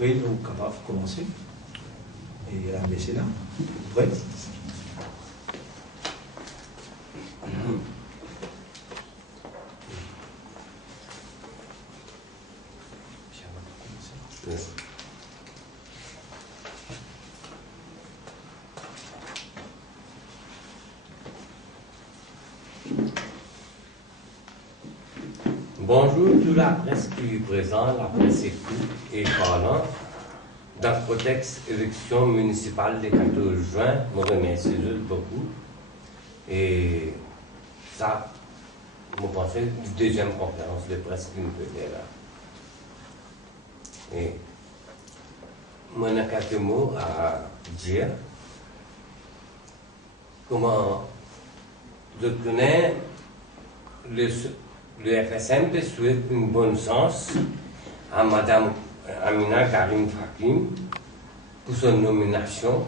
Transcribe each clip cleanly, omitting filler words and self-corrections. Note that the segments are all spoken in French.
Prêt, nous capables de commencer. Et la baisser là. Prêt? Bonjour toute la presse qui est présente, la presse écoute et parlant. Dans le contexte élection municipale du 14 juin, je remercie beaucoup. Et ça, je pense que c'est la deuxième conférence de presse qui nous faisait là. Et moi, j'ai quelques mots à dire. Comment je connais le FSM souhaite une bonne chance à Mme Amina Karim Fakim pour son nomination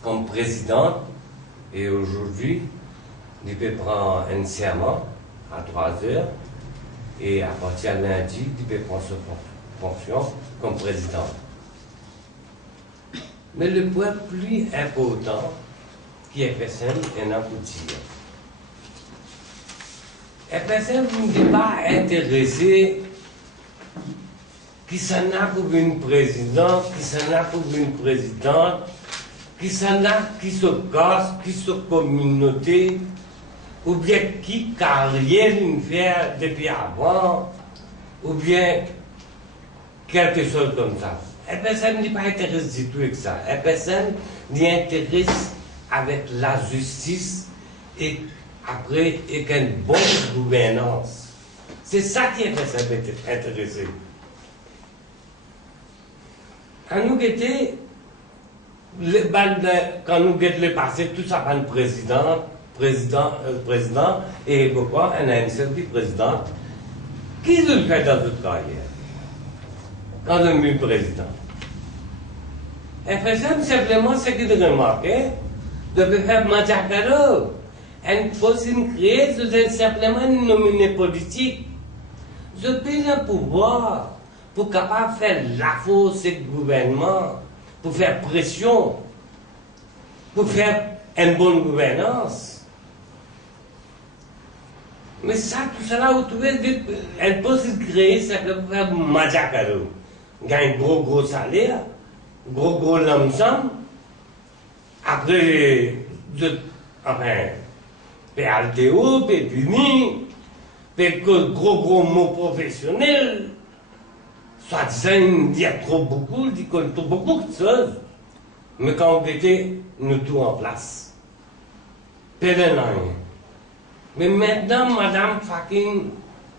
comme présidente. Et aujourd'hui, il peut prendre un serment à 3 heures et à partir de lundi, il peut prendre sa fonction comme présidente. Mais le point plus important qui est FSM est un coup de dire. FSM n'est pas intéressé qui s'en a pour une présidente, qui s'en a pour une présidente, qui s'en a qui se casse, qui se communauté, ou bien qui carrière une faire depuis avant, ou bien quelque chose comme ça. FSM n'est pas intéressé du tout avec ça. FSM l'intéresse avec la justice et après, avec une bonne gouvernance. C'est ça qui est intéressé. Quand nous guettons, quand nous guettons le passé, tout ça va le président, et pourquoi on a une seule président. Qui le fait dans toute carrière? Quand on est président. FSM, simplement, ce qu'il remarque, de faire Madiakaro. Un poste créé, c'est simplement une nominée politique. Je peux le pouvoir pour capable faire la force du gouvernement, pour faire pression, pour faire une bonne gouvernance. Mais ça, tout cela, vous trouvez un poste créé, c'est pour faire Madiakaro. Gagner gros salaire, gros lamsam. Après, PLTO, PPUNI, gros mots professionnels, soit-disant, il y a trop beaucoup, il dit qu'on a beaucoup de choses. Mais quand on était, nous tout en place. Rien. Mais maintenant, Madame Fakim,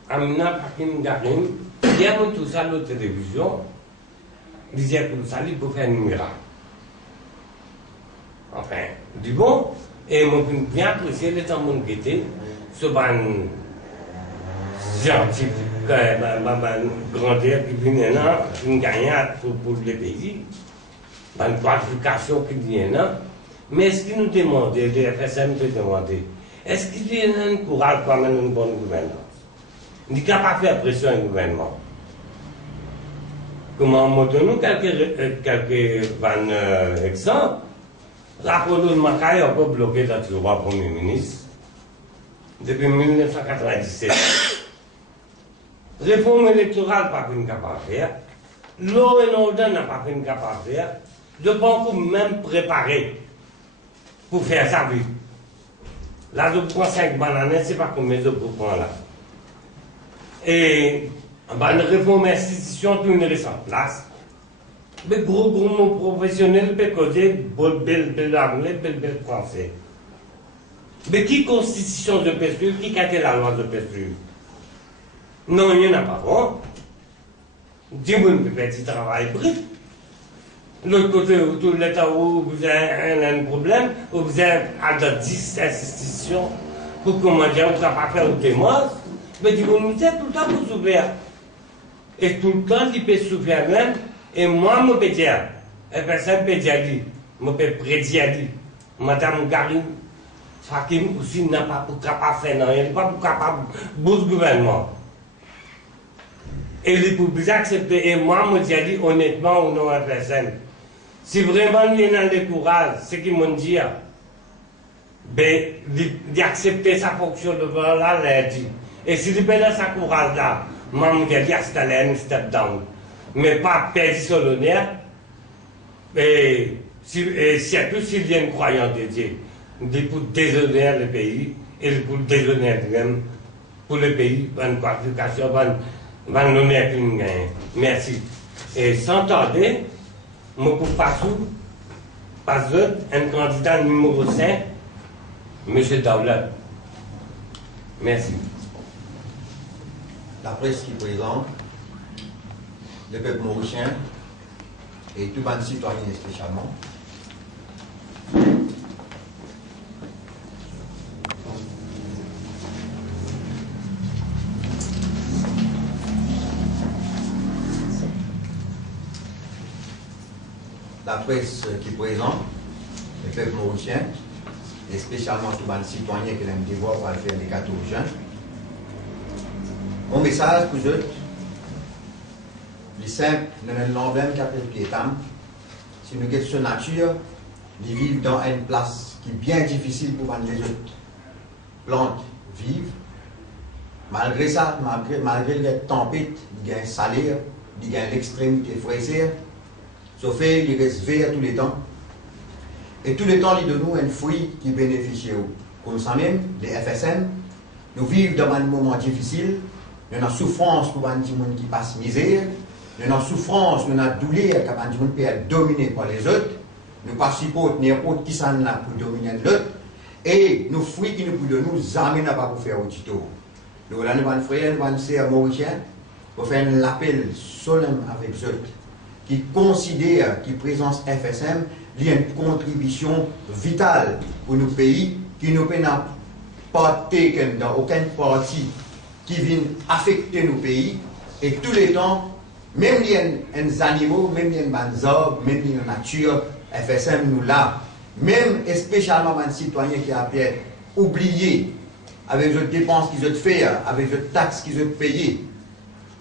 Amina Fakim Garim, il y a tout ça à la télévision, il disait que ça, il peut faire un miracle. Enfin, du bon. Et moi, j'ai bien apprécié les temps mon guetté, ce ban gentil, ma grandeur qui vient là, une gagnante pour le pays, une qualification qui vient là. Mais est-ce qu'il nous demande, le FSM peut demander, est-ce qu'il y a un courage pour amener une bonne gouvernance? Il n'est pas faire pression au gouvernement. Comment on donne quelques exemples? Rappelons-nous, Macaï a encore bloqué dans le roi Premier ministre depuis 1997. Réforme électorale pas une capable de faire. Law and order n'a pas une capable de faire. Je pense qu'on même préparé pour faire ça vite. Là, je prends 5 bananes, c'est pas combien je prends là. Et une réforme institution, tout une reste en place. Mais gros mots professionnels peut causer bel anglais, bel français. Mais qui constitution de PSU, qui a été la loi de PSU? Non, il n'y en a pas. Bon. Dis-moi, petit travail bref. L'autre côté, tout l'État où vous avez un problème, où vous avez 10 institutions pour comment dire, on ne va pas faire au témoin. Mais dis-moi, nous sommes tout le temps pour s'ouvrir. Et tout le temps, il peut s'ouvrir même. Et moi, je peux dire, FSM peut dire, je peux prédire, Madame Karim Fakim aussi n'a pas pour capable faire, non, il n'est pas pour capable de bouger le gouvernement. Et les publics accepter. Et moi, je dis honnêtement au nom de FSM, si vraiment il y a le courage, ce qu'ils m'ont dit, ben, d'accepter sa fonction de là, là, dit. Et si il a sa courage là, moi, je dis installer un step down. Mais pas perdre son honneur. Et surtout s'il y a une croyance de Dieu, pour déshonorer le pays et pour déshonorer même pour le pays, une qualification, une honneur qu'il gagne. Merci. Et sans tarder, je peux passer un candidat numéro 5, M. Daoulat. Merci. La presse qui présente, le peuple mauricien et tout le citoyen spécialement. La presse qui présente, le peuple mauricien, et spécialement tout le citoyen qui a un devoir pour faire les 14 juin. Mon message pour eux, les simples, nous n'avons même qu'à faire si nous avons cette nature, ils vivent dans une place qui est bien difficile pour les autres plantes vivent. Malgré ça, malgré les tempêtes, il y a un salaire, il y a l'extrémité fraîcheur, sauf qu'il reste vert tous les temps. Et tous les temps, il donne nous un fruit qui bénéficie. Comme ça même, les FSM, nous vivons dans un moment difficile, nous avons souffrance pour les gens qui passent misère, nous avons souffrance, nous avons douleur quand les gens peuvent être dominés par les autres, nous participons n'importe qui s'en a pour dominer l'autre, et nos fruits qui nous pouvons nous amènent à pas pour faire au tuto. Nous allons frère, nous allons faire mauricien, pour faire un appel solennel avec eux, qui considèrent que la présence FSM il y a une contribution vitale pour nos pays qui ne peut pas taken dans aucune partie qui vient affecter nos pays et tous les temps, même les animaux, même les arbres, même la nature, FSM nous là, même et spécialement les citoyens qui ont été oubliés avec les dépenses qu'ils ont fait, avec les taxes qu'ils ont payées,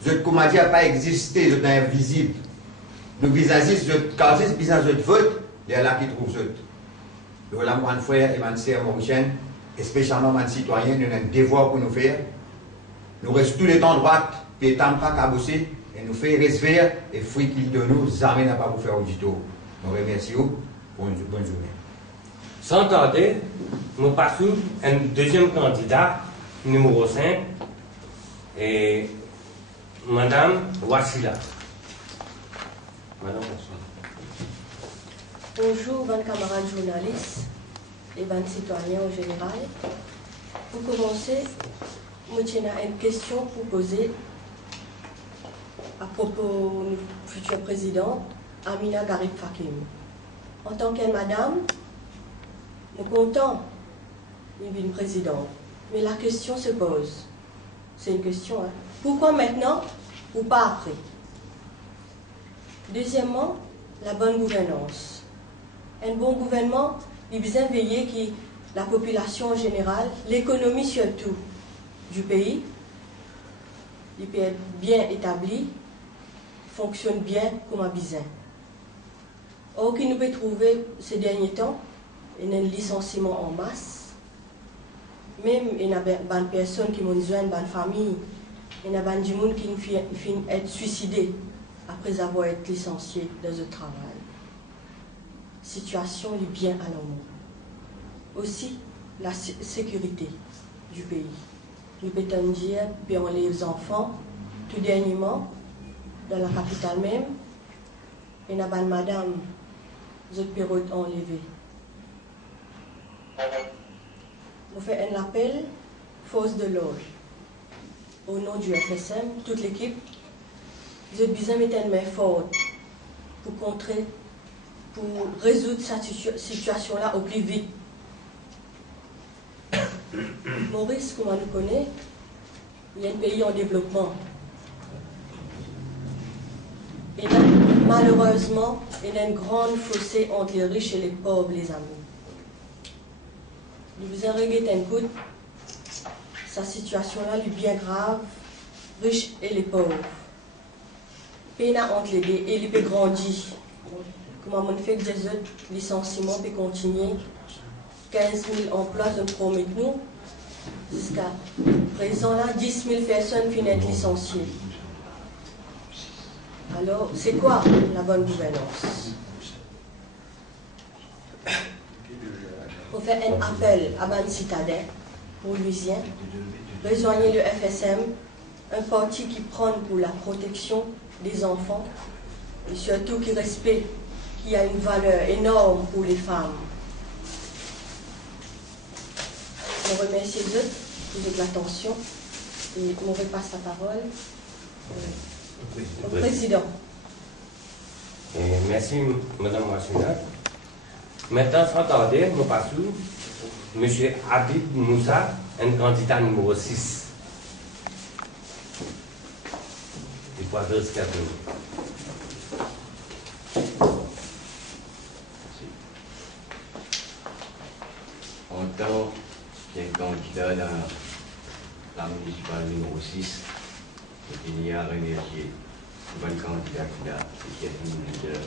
les comment dire pas existé, les invisibles. Nous business, les quartiers, les business de vote. Il y a là qui trouvent eux. Voilà, mon frère et ma sœur mauricienne, et spécialement mes citoyens, nous avons un devoir pour nous faire. Nous restons tous les temps droits, puis tant pas qu'à bosser, et nous faisons rester et fruits qu'il de nous amène à pas vous faire audito. Nous remercions. Bonne journée. Sans tarder, nous passons un deuxième candidat, numéro 5, et Madame Wassila. Madame Wassila. Bonjour, mes camarades journalistes et mes citoyens en général. Pour commencer, je tiens une question pour poser à propos du futur président Amina Garib Fakim. En tant que madame, nous sommes contents d'une présidente. Mais la question se pose. C'est une question, hein? Pourquoi maintenant ou pas après? Deuxièmement, la bonne gouvernance. Un bon gouvernement, il a besoin de veiller que la population en général, l'économie surtout du pays, il peut être bien établi, fonctionne bien comme un besoin. Or, qu'il nous peut trouver ces derniers temps, il y a un licenciement en masse, même il y a des personnes qui m'ont besoin, des familles, il y a des gens qui finissent être suicidés après avoir été licenciés dans le travail. Situation est bien alarmante. Aussi, la sécurité du pays. Nous pouvons dire, bien les enfants, tout dernièrement, dans la capitale même, il y a une madame, vous perrotte enlevée. On fait un appel, force de l'ordre, au nom du FSM, toute l'équipe, vous avez besoin de mettre une main forte pour contrer, pour résoudre cette situation-là au plus vite. Maurice, comme on le connaît, il y a un pays en développement. Et là, malheureusement, il y a une grande fossé entre les riches et les pauvres, les amis. Nous vous en regrettons un coup. Sa situation-là est bien grave, riches et les pauvres. Pena entre les deux et il peut grandir. Comment on fait que des autres licenciements peut continuer. 15 000 emplois, je promets nous. Jusqu'à présent, là, 10 000 personnes finissent d'être licenciées. Alors, c'est quoi la bonne gouvernance? On fait un appel à Ban Citadin, pour Louisien, rejoignez le FSM, un parti qui prône pour la protection des enfants et surtout qui respecte, qui a une valeur énorme pour les femmes. Je remercie les autres pour toute l'attention et on repasse la parole au président. Merci, Madame Machina. Maintenant, sans tarder, nous passons M. Habib Moussa, un candidat numéro 6. Il faut avoir ce qu'il y a de nous. En tant qu'un candidat dans la municipale numéro 6, il y a remercié le bon candidat qui a été un leader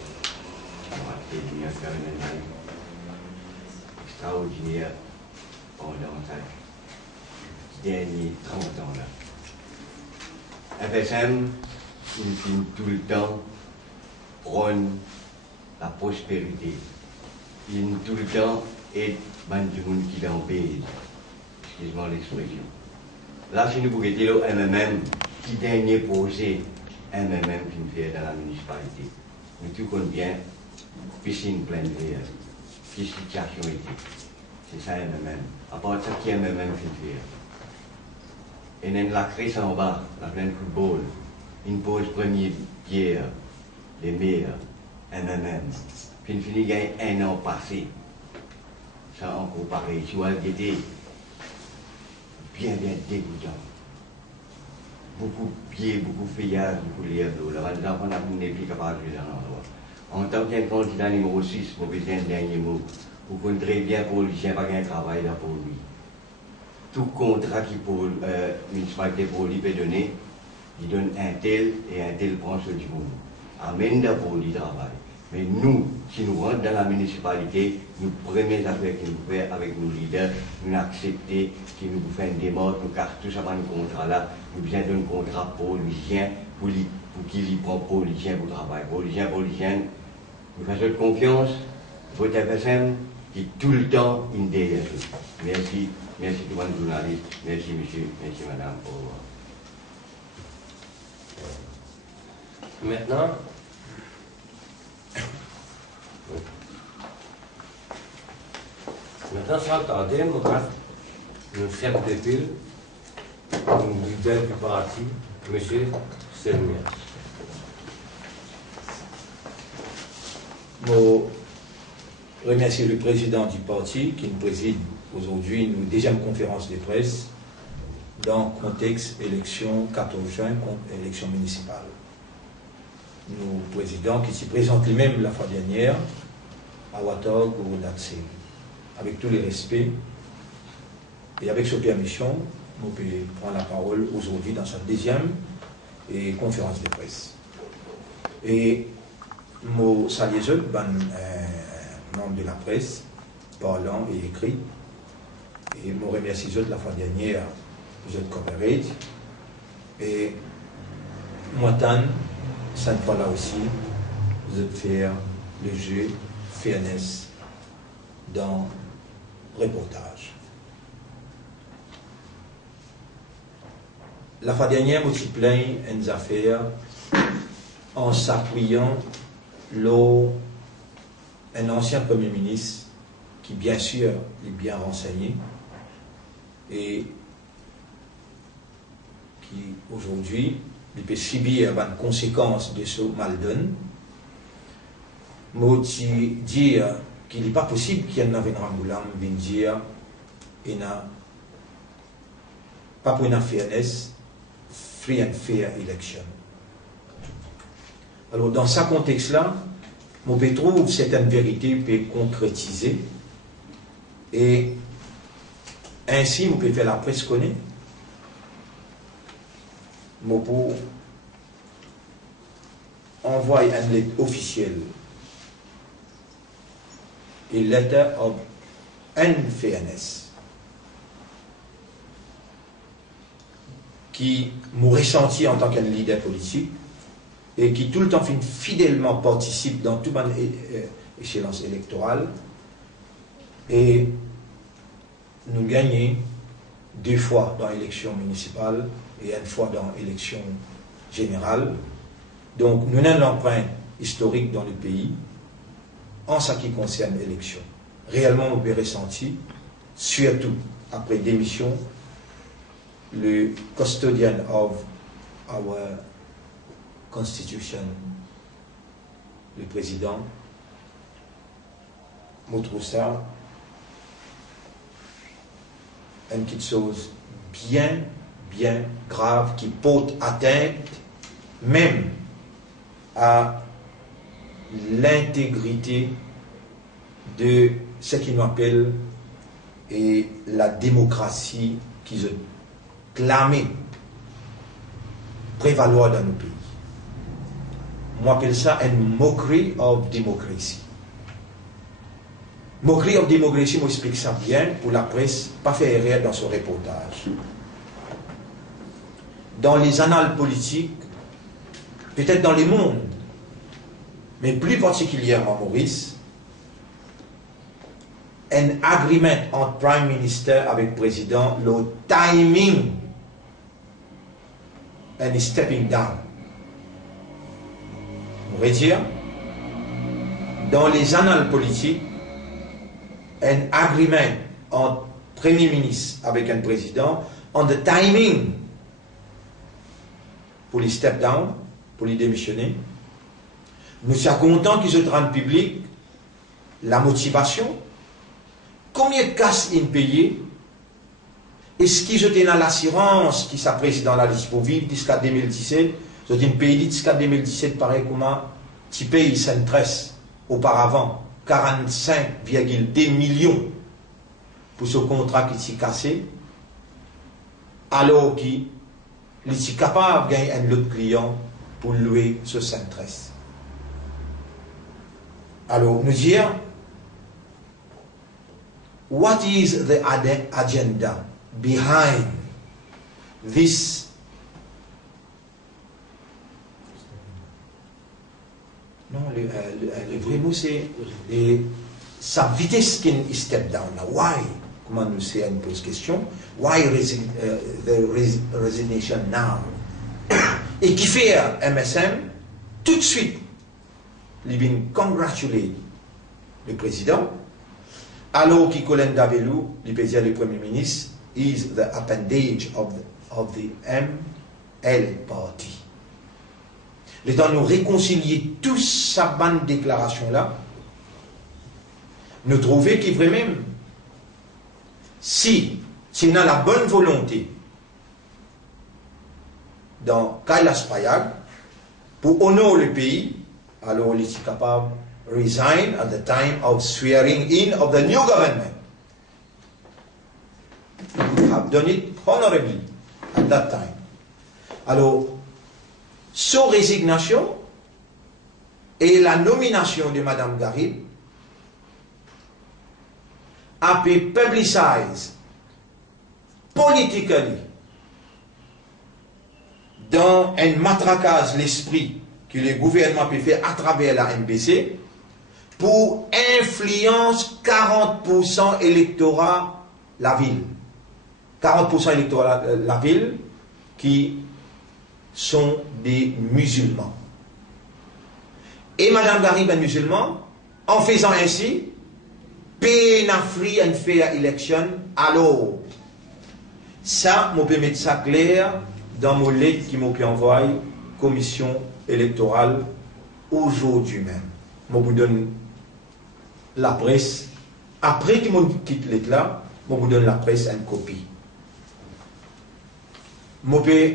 qui a fait un travail extraordinaire pendant ces derniers 30 ans-là. FSM, il finit tout le temps prône la prospérité. Il tout le temps aide les gens qui sont en pays. Excuse-moi l'expression. Là, si nous pouvons dire MMM, qui dernier posé MMM qui fait dans la municipalité. Nous tout connaissons bien, piscine pleine d'air, qui situation était. C'est ça MMM. À part ça, qui MMM qui fait. Et dans la crise en bas, la pleine football, une pose première pierre, les meilleurs, MMM. Puis il finit gagne un an passé. Ça encore pareil. Tu vois, il était bien dégoûtant. Beaucoup de pieds, beaucoup de feuillage, beaucoup de lièvres. Là, les enfants n'est plus capable de jouer dans l'endroit. En tant qu'un candidat numéro 6, pour besoin d'un dernier mot, vous connaissez très bien pour lui, pas un travail là pour lui. Tout contrat qui pour municipalité pour lui peut donner, il donne un tel et un tel prend ce du monde. Amène pour lui travail. Mais nous, si nous rentrons dans la municipalité, nous premières affaires que nous faisons avec nos leaders, nous acceptons qu'ils nous fassent une démarche, nous car tout ça dans le contrat là, nous besoin d'un contrat policier pour qu'il y prend policier pour travailler. Policier, nous faisons confiance, votre FSM qui est tout le temps une derrière. Merci tout le monde journaliste, merci monsieur, merci madame. Au revoir. Maintenant, sans tarder, nous passons le chef de ville, le leader du parti, M. Selmier. Je remercie le président du parti qui nous préside aujourd'hui une deuxième conférence de presse dans le contexte élection 14 juin contre élection municipale. Nous, président qui s'y présente lui-même la fois dernière à Ouattara ou Datsé. Avec tous les respects et avec sa permission, nous pouvons prendre la parole aujourd'hui dans sa deuxième conférence de presse. Et je salue les membres de la presse, parlant et écrit, et je remercie les autres la fois dernière pour votre coverage. Et moi, cette fois-là aussi, vous êtes faire le jeu fairness dans reportage. La fois dernière, je suis plein des affaires en s'appuyant un ancien Premier ministre qui, bien sûr, est bien renseigné et qui, aujourd'hui, il peut subir les conséquences de ce mal-donne. Je dire qu'il n'est pas possible qu'il y ait un Ramboulam vienne dire qu'il n'y a pas pour une fairness, free and fair election. Alors, dans ce contexte-là, je peux trouver certaines vérités peut concrétiser et ainsi, je peux faire la presse connaître. Je peux envoie une lettre officielle, une letter of unfairness, qui m'a ressenti en tant qu'un leader politique et qui tout le temps fidèlement participe dans toute une échéance électorale. Et nous gagnons 2 fois dans l'élection municipale et 1 fois dans l'élection générale. Donc nous avons l'empreinte historique dans le pays en ce qui concerne l'élection. Réellement, on peut ressentir, surtout après démission, le custodian of our constitution, le président, je trouve ça une petite chose bien grave qui porte atteinte même à l'intégrité de ce qu'ils appellent et la démocratie qu'ils ont clamé prévaloir dans nos pays. Moi, j'appelle ça une mockery of democracy. Mockery of democracy, moi, j'explique ça bien pour la presse, pas faire erreur dans ce reportage. Dans les annales politiques, peut-être dans les mondes, mais plus particulièrement Maurice, un agreement entre Prime Minister avec le président, le timing and stepping down. On pourrait dire, dans les annales politiques, un agreement entre Premier ministre avec un président, on the timing pour les step down, pour les démissionner. Nous sommes contents qu'ils se rendent public la motivation. Combien de casse ils payent? Est-ce qu'ils étaient dans l'assurance qui s'apprécie dans la liste pour vivre jusqu'à 2017? Ils ont payé jusqu'à 2017, pareil comment tu payes 113 auparavant, 45,2 millions pour ce contrat qui s'est cassé, alors qu'il est capable de gagner un autre client pour louer ce 113. Alors, nous dire, what is the agenda behind this non, le vrai mot c'est sa vitesse qui step down. Why? Comment nous c'est une pose question? Why the resignation now? Et qui fait MSM tout de suite, il vient congratulate le président, alors qu'il Colin Davelou, il peut dire le premier ministre, is the appendage of the ML party. Le temps de nous réconcilier tous sa bande déclaration-là, nous trouver qu'il vraiment, si on a la bonne volonté dans Kailas Payag, pour honorer le pays, alors il est capable de resign at the time of swearing in of the new government. You have done it honorably at that time. Alors, sa résignation et la nomination de Mme Garib a été publicisée politiquement dans un matraquage l'esprit que le gouvernement peut faire à travers la MBC pour influence 40% électorat la ville. 40% électorat la ville qui sont des musulmans. Et Mme Garib est musulman, en faisant ainsi, paye une free and fair election, alors, ça, je peux mettre ça clair dans mon lettre qui m'a envoyé commission électorale aujourd'hui même. Je vous donne la presse, après que je quitte lettre là, je vous donne la presse une copie. Je peux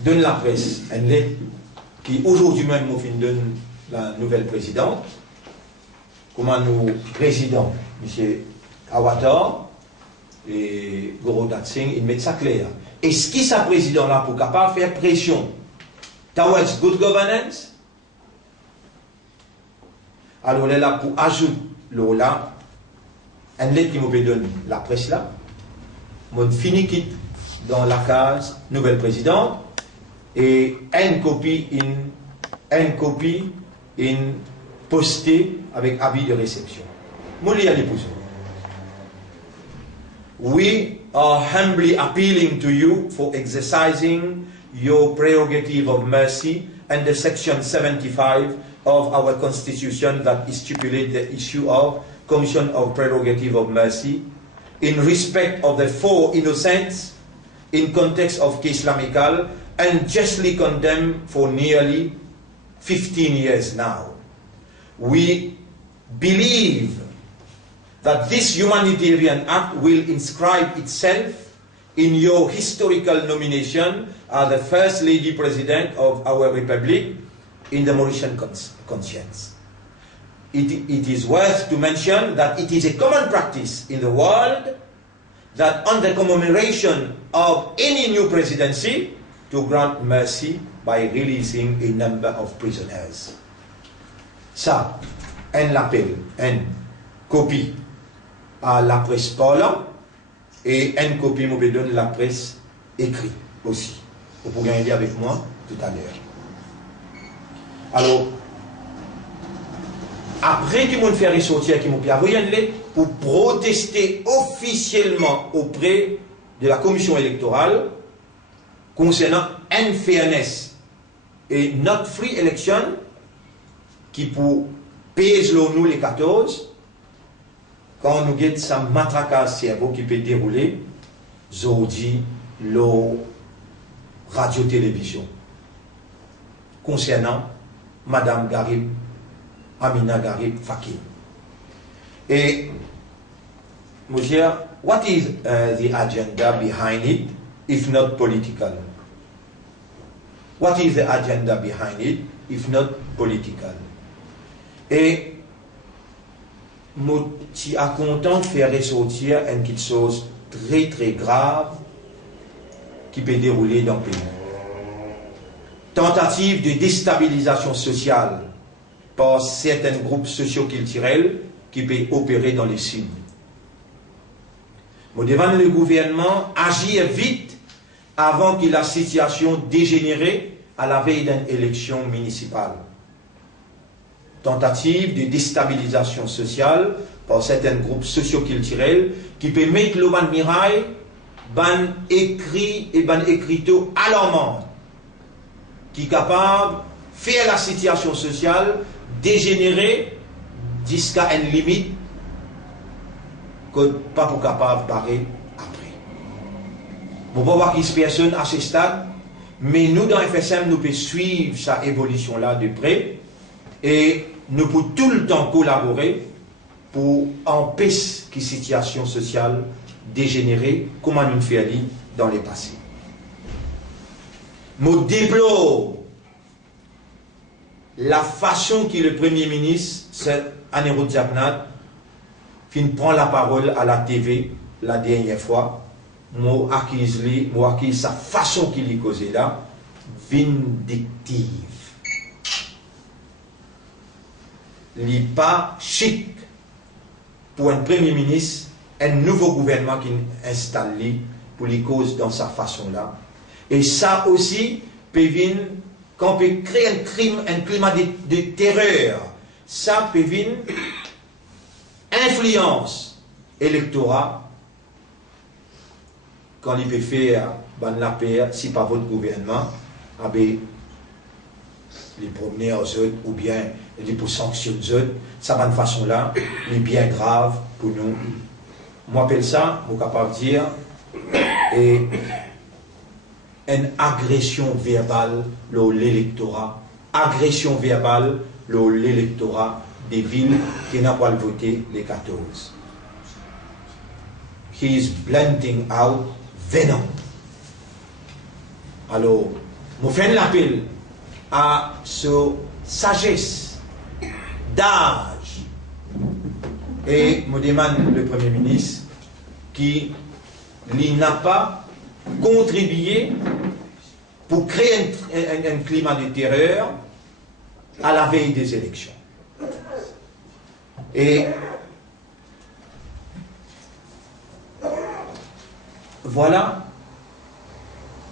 donne la presse une lettre qui aujourd'hui même me donne la nouvelle présidente, comment nous président, M. Awatar, et Gorodat Singh, il met ça clair. Et ce qui sa président là pour capable faire pression towards good governance, alors elle est là pour ajouter là, un lettre qui me donne la presse là, mon fini quitte dans la case nouvelle présidente et une copie postée avec avis de réception. Mon lit à l'épouse. We are humbly appealing to you for exercising your prerogative of mercy under Section 75 of our Constitution that stipulates the issue of Commission of Prerogative of Mercy in respect of the 4 innocents in context of case Amical unjustly condemned for nearly 15 years now. We believe that this humanitarian act will inscribe itself in your historical nomination as the First Lady President of our Republic in the Mauritian conscience. It is worth to mention that it is a common practice in the world that on the commemoration of any new presidency to grant mercy by releasing a number of prisoners. Ça, un appel, une copie à la presse parlant et une copie me donne la presse écrite aussi. Vous pouvez en lire avec moi tout à l'heure. Alors, après qu'ils m'ont fait ressortir, qu'ils m'ont envoyé pour protester officiellement auprès de la commission électorale concernant unfairness et not free election qui pour pèse nous les 14 quand nous avons sa matraquage cerveau qui peut dérouler aujourd'hui le radio-télévision concernant Madame Garib, Amina Garib Fakir. Et, monsieur, what is the agenda behind it, if not political? What is the agenda behind it, if not political? Et, je suis content de faire ressortir une chose très très grave qui peut dérouler dans le pays. Tentative de déstabilisation sociale par certains groupes socio-culturels qui peuvent opérer dans les Sud. Nous demandons le gouvernement agir vite avant que la situation dégénère à la veille d'une élection municipale. Tentative de déstabilisation sociale par certains groupes socio-culturels qui peuvent mettre le ban mirail, ban écrit et ban écriteau alarmant qui est capable de faire la situation sociale dégénérer jusqu'à une limite que pas pour capable de barrer après. Vous pouvez voir qu'il y a personne à ce stade, mais nous dans FSM, nous pouvons suivre cette évolution-là de près et nous pouvons tout le temps collaborer pour empêcher que la situation sociale dégénère comme on nous fait dans le passé. Je déplore la façon que le Premier ministre, Anerou Diabnat, prend la parole à la TV la dernière fois. Moi, acquise sa façon qu'il y causait là, vindictive. Il n'est pas chic pour un Premier ministre, un nouveau gouvernement qui est installé pour les causes dans sa façon-là. Et ça aussi peut venir, quand on peut créer un climat de terreur, ça peut venir influence électorat quand il peut faire la paix, si pas votre gouvernement, les promener aux autres ou bien les pour sanctionner aux autres, ça va de façon-là, est bien grave pour nous. Moi, j'appelle ça, je suis capable de dire, et une agression verbale de l'électorat, agression verbale de l'électorat des villes qui n'ont pas voté les 14. He is blending out venom. Alors, je fais un appel à ce sagesse, d'âge, et je demande le Premier ministre qui il n'a pas contribué pour créer un climat de terreur à la veille des élections. Et voilà,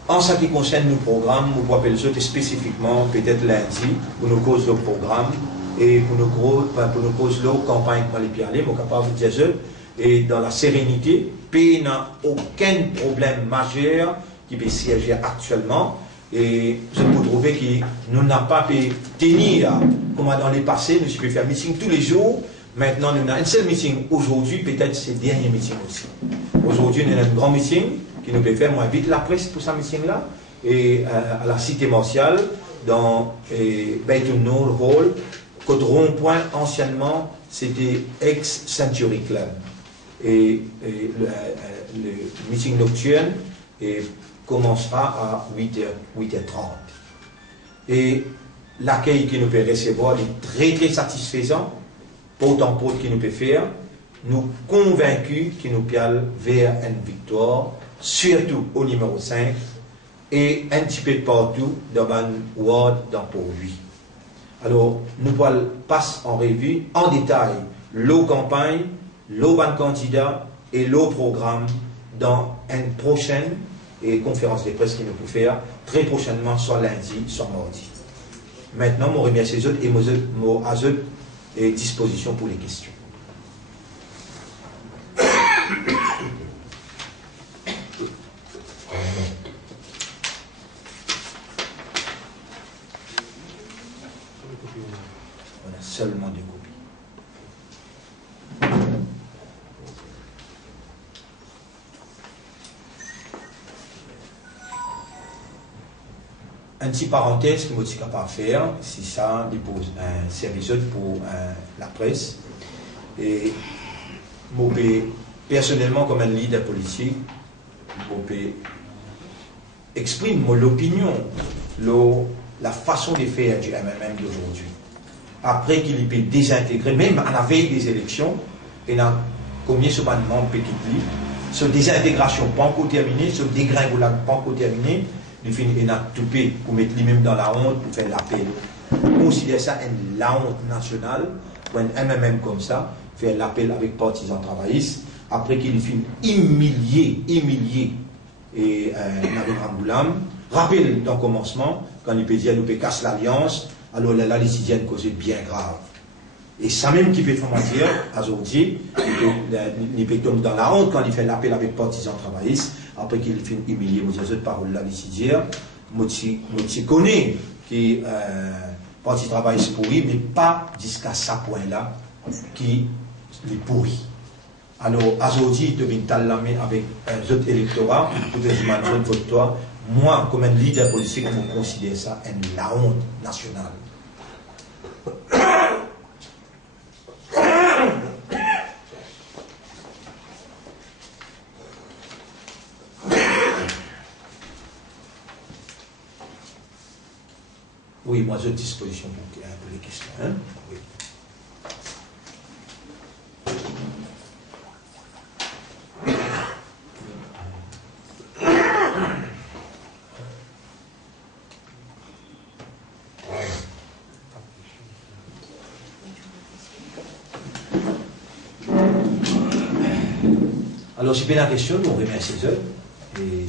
en ce qui concerne nos programmes, nous pouvons appeler spécifiquement, peut-être lundi, pour nos causes de programme et pour nos causes de campagne pour les parler, nous sommes capables de dire ça, et dans la sérénité, pays n'a aucun problème majeur qui peut siéger actuellement. Et je peux trouver que nous n'avons pas pu tenir, comme dans les passés, nous pouvons faire meeting tous les jours. Maintenant, nous avons un seul meeting aujourd'hui, peut-être c'est le dernier meeting aussi. Aujourd'hui, nous avons un grand meeting qui nous peut faire moins vite la presse pour ce meeting-là. Et à la cité martiale, dans Beitou Nour Hall, côté rond-point, anciennement, c'était ex-Century Club. Et le meeting nocturne commencera à 8h30. Et l'accueil que nous pouvons recevoir est très très satisfaisant, pour autant pour qu'il nous peut faire, nous convaincus que nous pouvons vers une victoire, surtout au numéro 5, et un petit peu de partout dans le Ward dans pour lui. Alors, nous pouvons passer en revue en détail l'eau campagne, l'eau ban candidat et l'eau programme dans une prochaine conférence de presse qu'il nous peut faire très prochainement, soit lundi, soit mardi. Maintenant, je remercie les autres et je à eux disposition pour les questions. On a seulement 2 copies. Un petit parenthèse que je suis capable de faire, c'est ça, dépose un service pour la presse. Et moi, personnellement, comme un leader politique, je exprime l'opinion, la façon de faire du MMM d'aujourd'hui. Après qu'il peut désintégrer, même à la veille des élections, il y a combien de membres petits livres, cette désintégration pas encore terminée, ce dégringolade pas encore terminé. Il a tout fait pour mettre lui-même dans la honte, pour faire l'appel. On considère ça la honte nationale, pour un MMM comme ça, faire l'appel avec partisans travaillistes, après qu'il finit humilié, et Nabil Ramboulam. Rappel dans le commencement, quand il peut dire, nous peut casser l'alliance, alors là, les citoyens causent bien grave. Et ça même qui peut faire matière, aujourd'hui, il peut tomber dans la honte quand il fait l'appel avec partisans travaillistes. Après qu'il finit humilié, moi j'ai cette parole là, je connais que parti travail c'est pourri, mais pas jusqu'à ce point-là qui est pourri. Alors, aujourd'hui, tu viens t'allamer avec un autre électorat, pour te dire un autre vote. Moi, comme un leader politique, je considère ça la honte nationale. Oui, moi j'ai disposition pour les questions. Hein? Oui. Alors, si bien la question, nous remercions eux. Et...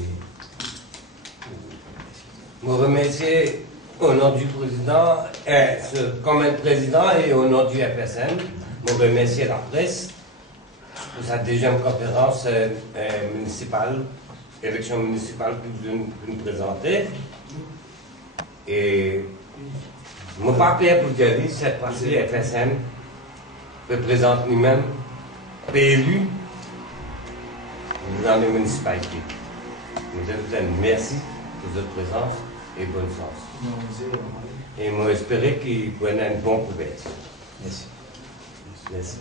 Je remercie au nom du président, comme un président et au nom du FSN, je remercie la presse pour sa deuxième conférence municipale, élection municipale que vous nous présentez. Et je ne suis pas clair pour dire que cette fois-ci, le FSN représente lui-même, élu dans les municipalités. Nous vous merci pour votre présence et bonne chance. Et moi, j'espère qu'il prenne une bonne couverture. Merci. Merci.